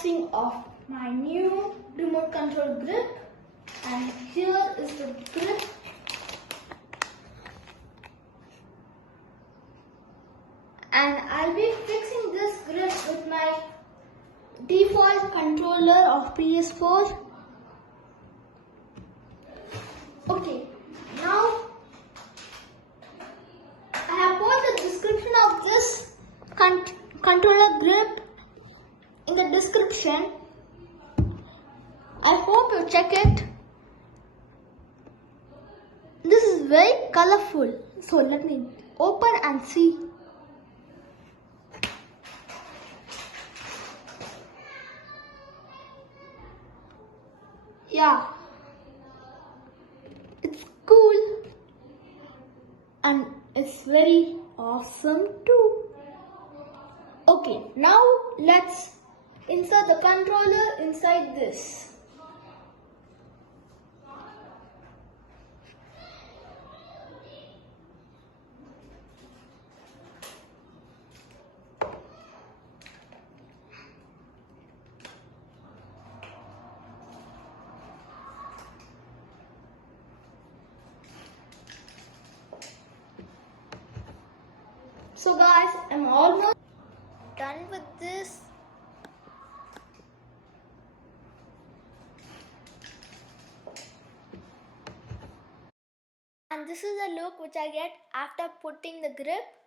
unboxing of my new remote control grip, and here is the grip. And I'll be fixing this grip with my default controller of PS4. Okay, now I have put the description of this controller grip in the description. I hope you check it. This is very colorful. So let me open and see. Yeah, it's cool and it's very awesome too. Okay, now let's insert the controller inside this. So guys, I'm almost done with this. And this is the look which I get after putting the grip.